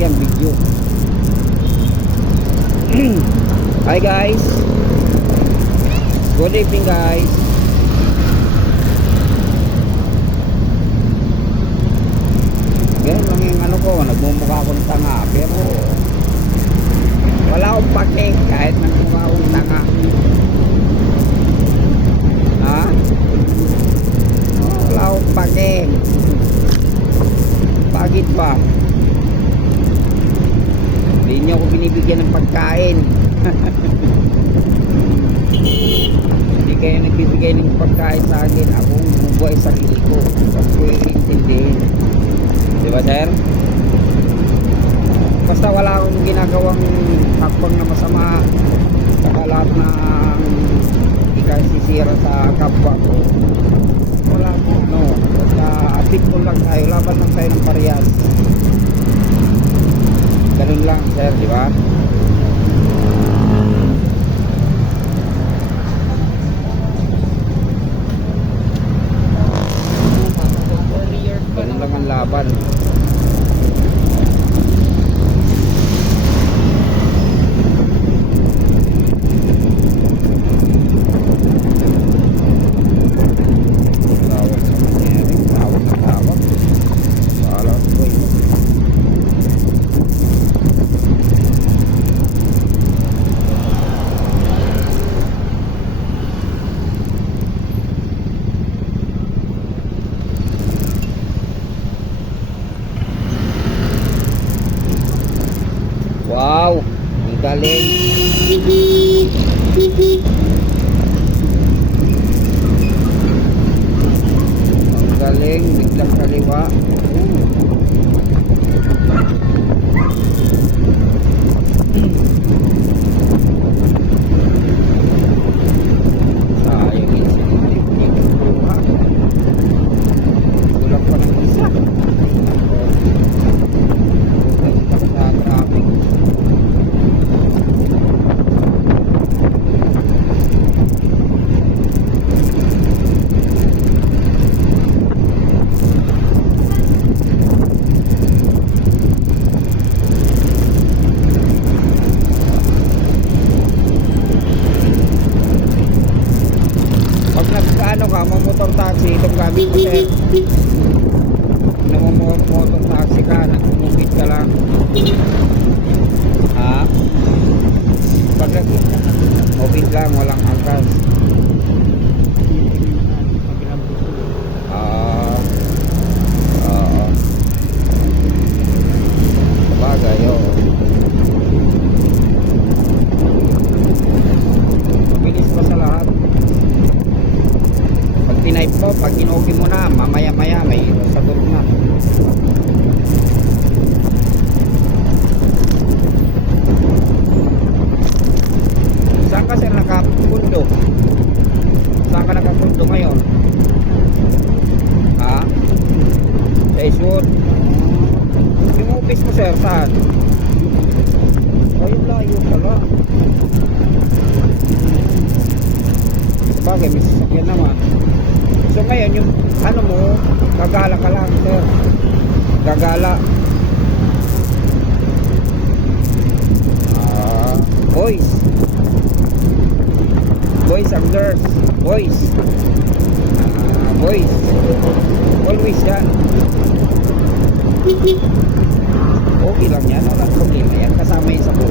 sasakyan video. Hi guys, good evening guys. Ganyan lang yung ano ko, nagmumukha akong tanga, pero wala akong pake kahit nagmumukha akong tanga. Ha? Wala akong pake. Bakit ba? Hindi niyo ako binibigyan ng pagkain. Hindi kayo nagbibigay ng pagkain sa akin. Ako bumubuhay sa sarili ko. Huwag ko iintindihin. Diba sir? Basta wala akong ginagawang hakbang na masama. Saka lahat na ikasisira sa kapwa ko. Wala po, no. Basta atipon lang tayo. Laban lang tayo ng parehas. Ganun lang sir, diba? Ganun lang ang laban. Tawag sa mangyari, tawag na tawag. Bahala ko yun. Wow, ang galing. Ang galing, biglang kaliwa. Sayang yung sinilip niya. Kulang pa ng isa. Kulang sa traffic. Pag nagkaano ka, motor taxi, itong gamit ko sir. Motor taxi ka, nagmumukit ka lang. Ha? Pag mukit lang, walang angkas. Oo. Sabagay, oo. Bilis pa sa lahat. Pag tinipe mo, pag inuwi mo na, mamaya-maya may sagot na. Saan ka sir nakapundo? Saan ka nakapundo ngayon? Ha? Sa Iswood? Yung office mo sir, saan? Ayun layo pala. Sabagay, may sasakyan naman. So ngayon yung ano mo, gagala ka lang sir. Gagala. Boys. Boys and girls. Boys. Boys. Always yan. Okay lang yan. Walang problema yan. Kasama yun sa buhay.